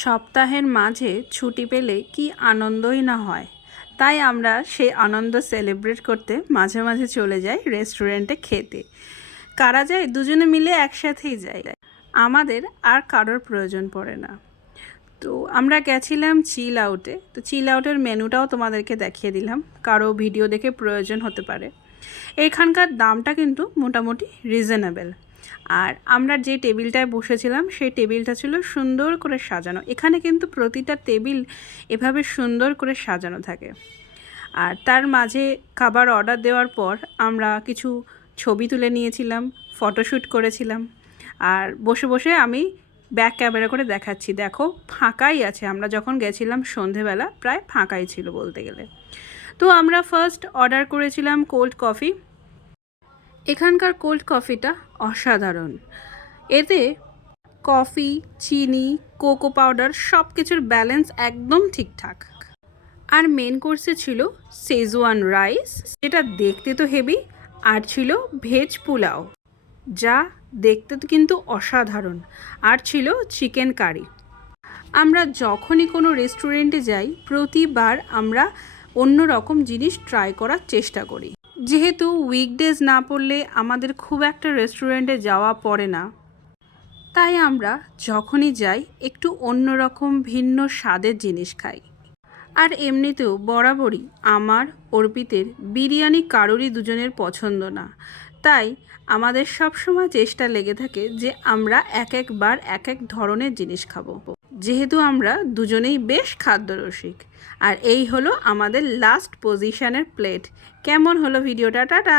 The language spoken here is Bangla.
সপ্তাহের মাঝে ছুটি পেলে কি আনন্দই না হয়। তাই আমরা সেই আনন্দ সেলিব্রেট করতে মাঝে মাঝে চলে যাই রেস্টুরেন্টে খেতে। কারা যায়? দুজনে মিলে একসাথেই যাই, আমাদের আর কারোর প্রয়োজন পড়ে না। তো আমরা গেছিলাম চিল আউটে। তো চিল আউটের মেনুটাও তোমাদেরকে দেখিয়ে দিলাম, কারো ভিডিও দেখে প্রয়োজন হতে পারে। এখানকার দামটা কিন্তু মোটামুটি রিজনেবল। আর আমরা যে টেবিলটায় বসেছিলাম সেই টেবিলটা ছিল সুন্দর করে সাজানো। এখানে কিন্তু প্রতিটা টেবিল এভাবে সুন্দর করে সাজানো থাকে। আর তার মাঝে খাবার অর্ডার দেওয়ার পর আমরা কিছু ছবি তুলে নিয়েছিলাম, ফটোশ্যুট করেছিলাম। আর বসে বসে আমি ব্যাক ক্যামেরা করে দেখাচ্ছি, দেখো ফাঁকাই আছে। আমরা যখন গেছিলাম সন্ধেবেলা প্রায় ফাঁকাই ছিল বলতে গেলে। তো আমরা ফার্স্ট অর্ডার করেছিলাম কোল্ড কফি। এখানকার কোল্ড কফিটা অসাধারণ। এতে কফি, চিনি, কোকো পাউডার সব কিছুর ব্যালেন্স একদম ঠিকঠাক। আর মেন কোর্সে ছিল শেজওয়ান রাইস, যেটা দেখতে তো হেভি, আর ছিল ভেজ পোলাও, যা দেখতে তো কিন্তু অসাধারণ। আর ছিল চিকেন কারি। আমরা যখনই কোনো রেস্টুরেন্টে যাই প্রতিবার আমরা অন্য রকম জিনিস ট্রাই করার চেষ্টা করি। যেহেতু উইকডেজ না পড়লে আমাদের খুব একটা রেস্টুরেন্টে যাওয়া পড়ে না, তাই আমরা যখনই যাই একটু অন্যরকম ভিন্ন স্বাদের জিনিস খাই। আর এমনিতেও বরাবরই আমার অর্পিতের বিরিয়ানি কারোরই দুজনের পছন্দ না, তাই আমাদের সবসময় চেষ্টা লেগে থাকে যে আমরা একবার এক এক ধরনের জিনিস খাবো, যেহেতু আমরা দুজনেই বেশ খাদ্যরসিক। আর এই হলো আমাদের লাস্ট পজিশনের প্লেট। কেমন হলো ভিডিওটা? টাটা।